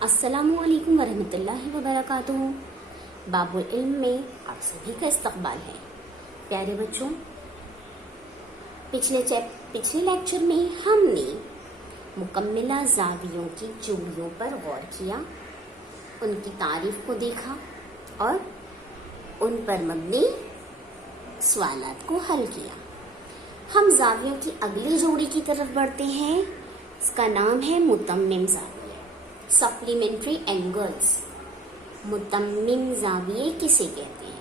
अस्सलामुअलैकुम वरहमतुल्लाहि वबरकातुहू। बाबुल इल्म में आप सभी का इस्तकबाल है। प्यारे बच्चों, पिछले लेक्चर में हमने मुकम्मिला ज़ावियों की जुगलियों पर गौर किया, उनकी तारीफ को देखा और उन पर मबनी सवालात को हल किया। हम ज़ावियों की अगली जोड़ी की तरफ बढ़ते हैं। इसका नाम है मुतम्मिम ज़ाविया, सप्लीमेंट्री एंगल्स। मुतम्मिम ज़ाविये किसे कहते हैं?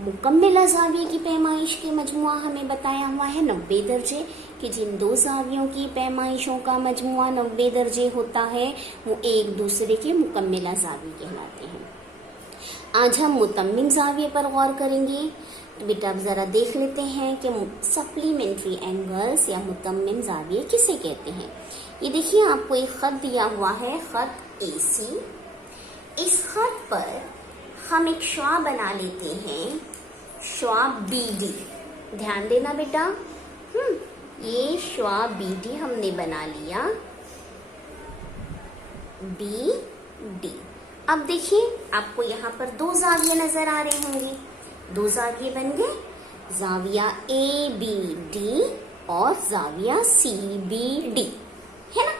मुकम्मिला ज़ाविये की पैमाइश के मजमुआ हमें बताया हुआ है 90 दर्जे, कि जिन दो ज़ावियों की पैमाइशों का मजमुआ 90 दर्जे होता है वो एक दूसरे के मुकम्मिला ज़ाविये कहलाते हैं। आज हम मुतम्मिम ज़ाविये पर गौर करेंगे। तो बेटा अब जरा देख लेते हैं कि सप्लीमेंट्री एंगल्स या मुतम्मिम ज़ाविये किसे कहते हैं। ये देखिए, आपको एक खत दिया हुआ है, खत AC। इस खत पर हम एक शुआ बना लेते हैं, शुआ BD। ध्यान देना बेटा, ये शुआ BD हमने बना लिया, BD। अब देखिए, आपको यहाँ पर दो ज़ाविये नजर आ रहे होंगे। दो ज़ाविये बन गए, ज़ाविया ABD और ज़ाविया CBD, है ना।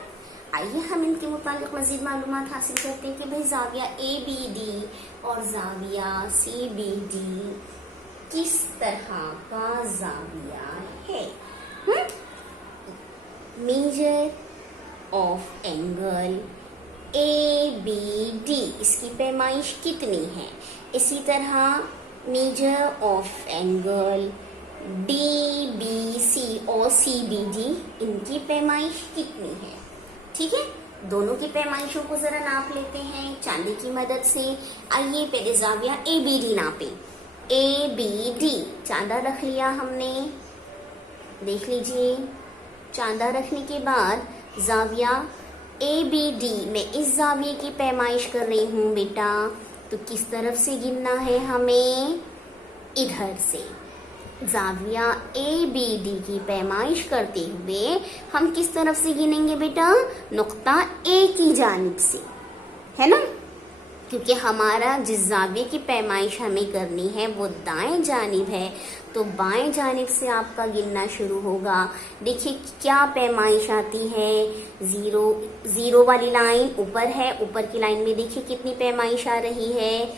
आइए हम इनके मुताबिक मजीद मालूमात हासिल करते हैं कि भाई ज़ाविया ABD और ज़ाविया CBD किस तरह का ज़ाविया है। मेजर ऑफ एंगल ABD, इसकी पैमाइश कितनी है। इसी तरह मेजर ऑफ एंगल DBC और CBD, इनकी पैमाइश कितनी है। ठीक है, दोनों की पैमाइशों को जरा नाप लेते हैं चांदे की मदद से। आइए पहले ज़ाविया ABD नापे। ABD चांदा रख लिया हमने, देख लीजिए। चांदा रखने के बाद ज़ाविया ABD में इस ज़ाविये की पैमाइश कर रही हूँ बेटा, तो किस तरफ से गिनना है हमें? इधर से। ज़ाविया ABD की पैमाइश करते हुए हम किस तरफ से गिनेंगे बेटा? नुक्ता A की जानिब से, है ना, क्योंकि हमारा जिस ज़ाविये की पैमाइश हमें करनी है वो दाएं जानिब है, तो बाएं जानिब से आपका गिनना शुरू होगा। देखिए क्या पैमाइश आती है, जीरो वाली लाइन ऊपर है, ऊपर की लाइन में देखिए कितनी पैमाइश आ रही है।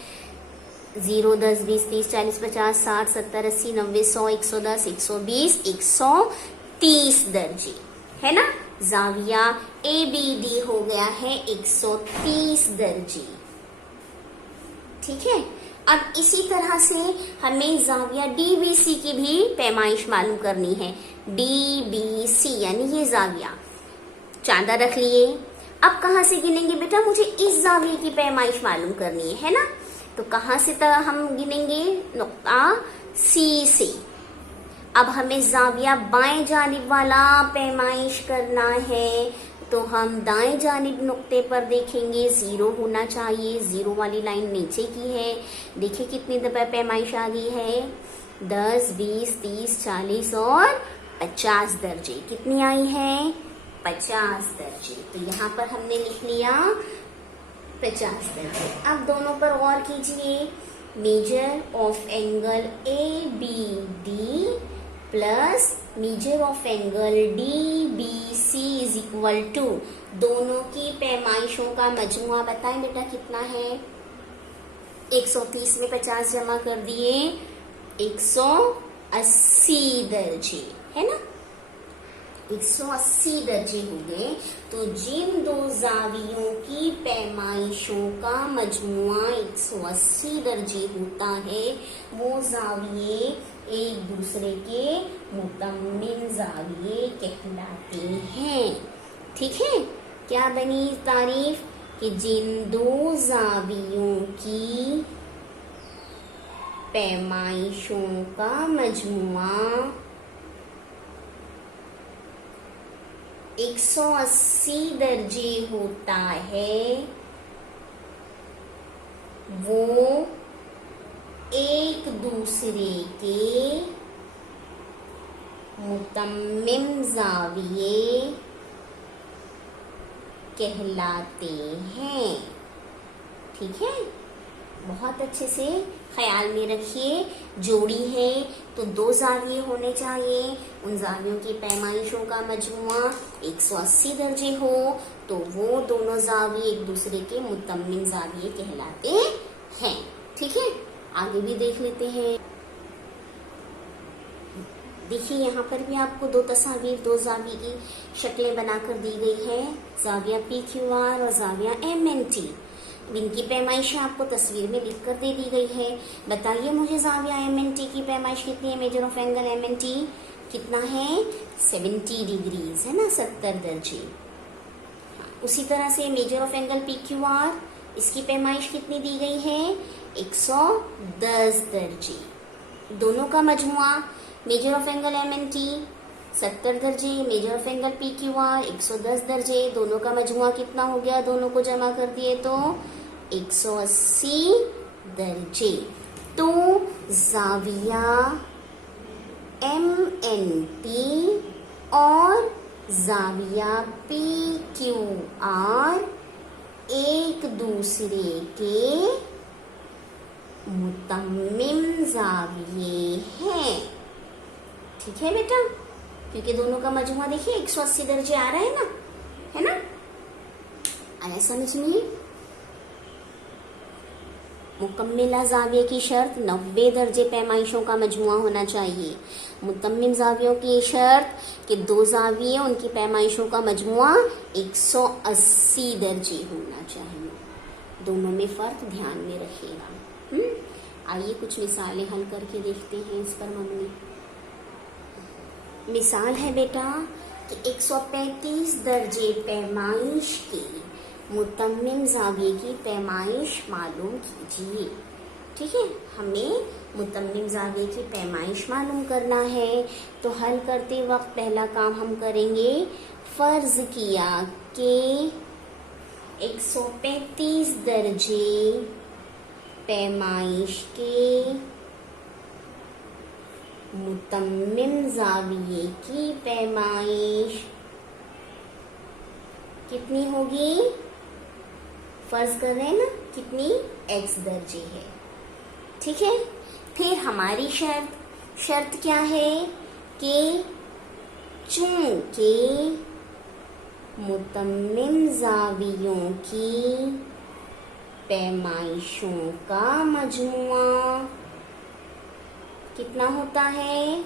0, 10, 20, 30, 40, 50, 60, 70, 80, 90, 100, 110, 120, 130 दर्जे, है ना। ज़ाविया ABD हो गया है 130 दर्जे। ठीक है, अब इसी तरह से हमें ज़ाविया DBC की भी पैमाइश मालूम करनी है। DBC यानी ये ज़ाविया, चांदा रख लिए। अब कहाँ से गिनेंगे बेटा? मुझे इस ज़ाविये की पैमाइश मालूम करनी है ना, तो कहाँ से हम गिनेंगे? नुक्ता C से। अब हमें ज़ाविया बाएं जानिब वाला पैमाइश करना है, तो हम दाएं जानिब नुक्ते पर देखेंगे, 0 होना चाहिए। 0 वाली लाइन नीचे की है। देखिए कितनी दफा पैमाइश आ गई है, 10, 20, 30, 40 और 50 दर्जे। कितनी आई है? 50 दर्जे। तो यहाँ पर हमने लिख लिया 50 दर्जे। अब दोनों पर गौर कीजिए। Measure of angle ABD plus measure of angle DBC is equal to, दोनों की पैमाइशों का मजमुआ बताएं बेटा कितना है? 130 में 50 जमा कर दिए, 180 दर्जे, है ना। 180 दर्जे हो गए। तो जिन दो ज़ावियों की पैमाइशों का मजमुआ 180 दर्जे होता है, वो ज़ाविये एक दूसरे के मुतम्मिम ज़ाविये कहलाते हैं। ठीक है, क्या बनी तारीफ? कि जिन दो ज़ावियों की पैमाइशों का मजमुआ 180 दर्जे होता है, वो एक दूसरे के मुतम्मिम ज़ाविये कहलाते हैं। ठीक है, बहुत अच्छे से ख्याल में रखिए। जोड़ी है तो 2 जाविये होने चाहिए, उन जावियों की पैमाइशों का मजमुआ 180 दर्जे हो तो वो दोनों जाविये एक दूसरे के मुतम्मिम जाविये कहलाते हैं। ठीक है, आगे भी देख लेते हैं। देखिए यहाँ पर भी आपको 2 तस्वीर 2 जाविये की शक्लें बनाकर दी गई है, जाविया PQR और जाविया MNT। इनकी पैमाइश आपको तस्वीर में लिखकर दे दी गई है। बताइए मुझे जाविया MNT की पैमाइश कितनी है? मेजर ऑफ एंगल MNT कितना है? 70 डिग्रीज है ना, 70 दर्जे। उसी तरह से मेजर ऑफ एंगल PQR, इसकी पैमाइश कितनी दी गई है? 110 दर्जे। दोनों का मजमुआ मेजर ऑफ एंगल MNT 70 दर्जे, मेजर ऑफ एंगल PQR 110 दर्जे, दोनों का मजमुआ कितना हो गया? दोनों को जमा कर दिए तो 180 दर्जे। तो जाविया MNT और जाविया PQR एक दूसरे के मुतम्मिम जाविये हैं। ठीक है बेटा, क्योंकि दोनों का मजमुआ देखिए 180 दर्जे आ रहा है ना? आया समझ में? मुकम्मिला जाविये की शर्त 90 दर्जे पैमाइशों का मजमुआ होना चाहिए। मुतम्मिम जावियों की शर्त कि 2 जाविये उनकी पैमाइशों का मजमुआ 180 दर्जे होना चाहिए। दोनों में फर्क ध्यान में रखिएगा। आइए कुछ मिसालें हल करके देखते हैं इस पर। मम्मी मिसाल है बेटा कि 135 दर्जे पैमाइश के मुतम्मिम जाविये की पैमाइश मालूम कीजिए। ठीक है, हमें मुतम्मिम जाविये की पैमाइश मालूम करना है। तो हल करते वक्त पहला काम हम करेंगे, फर्ज किया कि 135 दर्जे पैमाइश के मुतम्मिम जाविये की पैमाइश कितनी होगी? फर्ज कर रहे हैं ना, कितनी? x दर्जे है। ठीक है, फिर हमारी शर्त क्या है कि चूंकि मुतम्मिम जावियों की पैमाइशों का मजमुआ कितना होता है?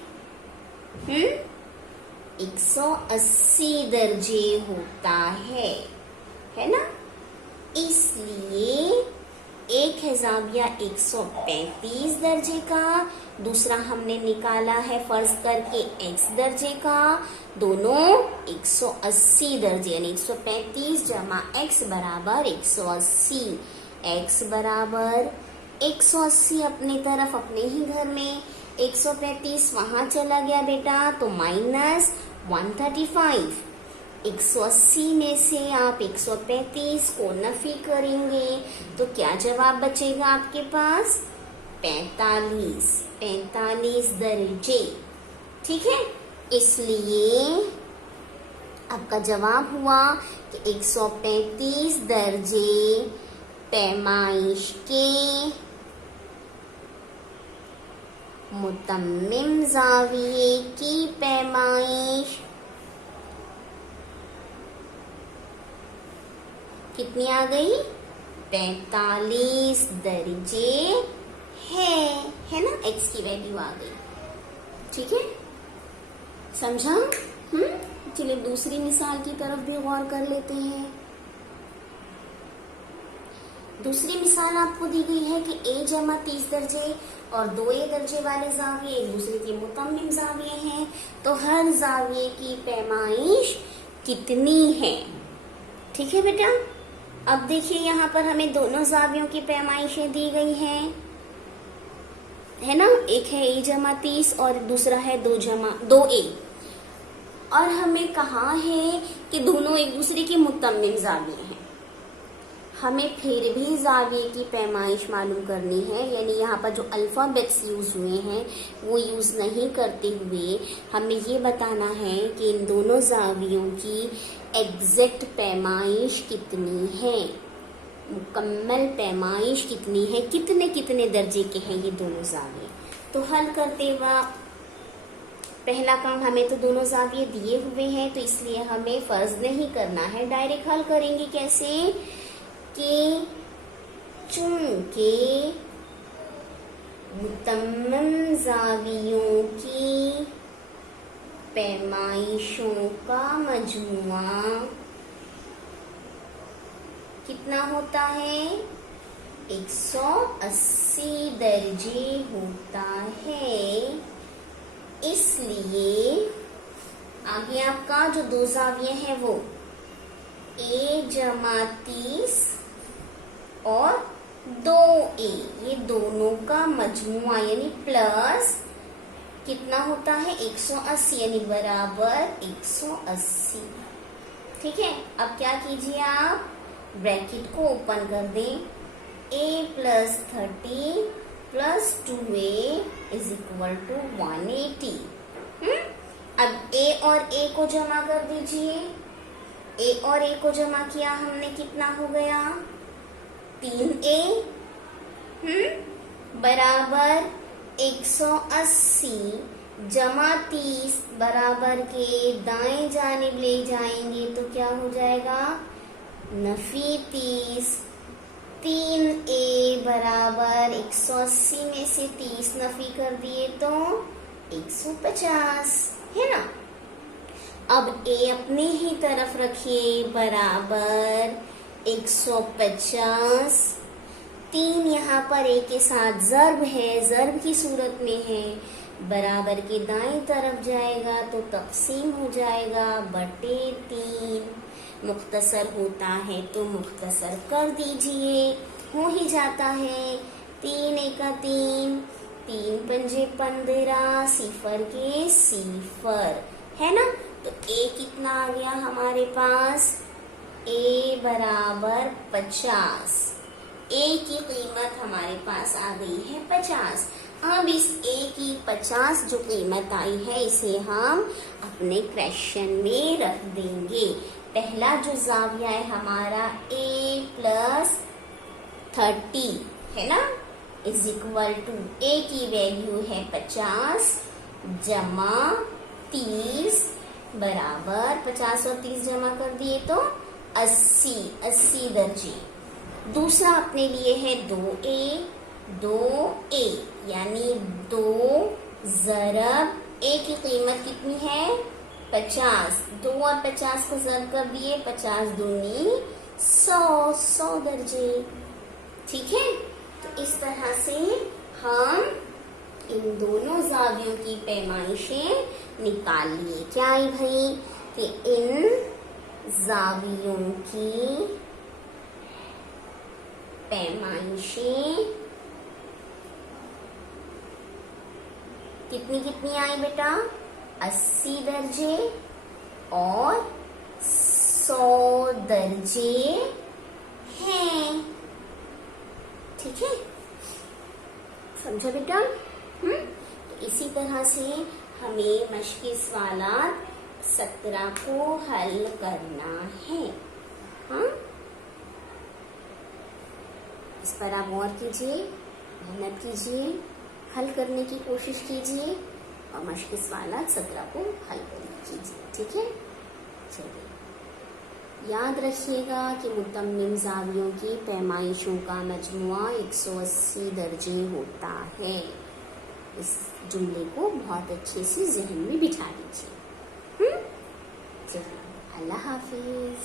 180 दर्जे होता है ना? इसलिए एक है जाविया 135 दर्जे का, दूसरा हमने निकाला है फर्ज करके x दर्जे का। दोनों 180 दर्जे यानी 135 जमा x बराबर 180। x बराबर 180 अपनी तरफ अपने ही घर में, 135 वहां चला गया बेटा तो माइनस 135। 180 में से आप 135 को नफी करेंगे तो क्या जवाब बचेगा आपके पास? 45 दर्जे। ठीक है, इसलिए आपका जवाब हुआ कि 135 दर्जे पैमाइश के मुतम्मिम जाविये की पैमाइश कितनी आ गई? 45 दर्जे है ना? x की वैल्यू आ गई। ठीक है, समझा? चलिए दूसरी मिसाल की तरफ भी गौर कर लेते हैं। दूसरी मिसाल आपको दी गई है कि a जमा 30 दर्जे और 2a दर्जे वाले जाविये एक दूसरे के मुतम्मिम जाविये हैं, तो हर जाविये की पैमाइश कितनी है? ठीक है बेटा, अब देखिए यहाँ पर हमें दोनों जावियों की पैमाइशें दी गई हैं, है ना? एक है a जमा 30 और दूसरा है 2a, और हमें कहा है कि दोनों एक दूसरे के मुतम्मिम जाविये हैं। हमें फिर भी जाविये की पैमाइश मालूम करनी है, यानी यहाँ पर जो अल्फाबेट्स यूज हुए हैं वो यूज नहीं करते हुए हमें ये बताना है कि इन दोनों जावियों की एग्जैक्ट पैमाइश कितनी है, मुकम्मल पैमाइश कितनी है, कितने कितने दर्जे के हैं ये दोनों जाविये। तो हल करते वक्त पहला काम, हमें तो दोनों जाविये दिए हुए हैं तो इसलिए हमें फर्ज नहीं करना है, डायरेक्ट हल करेंगे। कैसे कि चूंकि मुतम्मम जावियों की पैमाइशों का मजमुआ कितना होता है, 180 दर्जे होता है, इसलिए आगे आपका जो दो जाविये हैं वो a+30 और 2a, ये दोनों का मजमुआ यानी प्लस कितना होता है 180 यानी बराबर 180। ठीक है, अब क्या कीजिए आप ब्रैकेट को ओपन कर दें, a+30 + 2a = 180। अब a और a को जमा कर दीजिए, a और a को जमा किया हमने, कितना हो गया 3a बराबर 180 जमा 30 बराबर के दाएं जानिब ले जाएंगे तो क्या हो जाएगा, नफी 30, 3a बराबर 180 में से 30 नफी कर दिए तो 150 है ना। अब a अपने ही तरफ रखिए बराबर 150, 3 यहाँ पर a के साथ ज़र्ब है, ज़र्ब की सूरत में है, बराबर के दाएं तरफ जाएगा तो तक़सीम हो जाएगा बटे 3, मुख्तसर होता है तो मुख्तसर कर दीजिए, हो ही जाता है। 3 × 3, 3 × 5 = 15, सिफर के सिफर है ना। तो a कितना आ गया हमारे पास, a बराबर 50, a की कीमत हमारे पास आ गई है 50। अब इस a की 50 जो कीमत आई है इसे हम अपने क्वेश्चन में रख देंगे। पहला जो जाविया है हमारा a+30 है ना, = a की वैल्यू है 50 जमा 30 बराबर 50 और 30 जमा कर दिए तो 80 दर्जे। दूसरा अपने लिए है 2a यानी 2 ज़रब a की कीमत कितनी है 50, 2 और 50 को ज़रब कर दिए, 50 दूनी 100 दर्जे। ठीक है, तो इस तरह से हम इन दोनों जावियों की पैमाइशें निकाल लिए। क्या है भाई कि इन जावियों की पैमाइशें कितनी कितनी आई बेटा, 80 दर्जे और 100 दर्जे हैं। ठीक है, समझा बेटा। तो इसी तरह से हमें मश्क़ी सवालात 17 को हल करना है। हाँ, इस पर आप गौर कीजिए, मेहनत कीजिए, हल करने की कोशिश कीजिए और मश्क़ी सवालात 17 को हल कीजिए। ठीक है, चलिए याद रखिएगा कि मुतम्मिम जावियों की पैमाइशों का मजमुआ 180 दर्जे होता है। इस जुमले को बहुत अच्छे से ज़हन में बिठा लीजिए। चलिए, अल्लाह हाफिज़।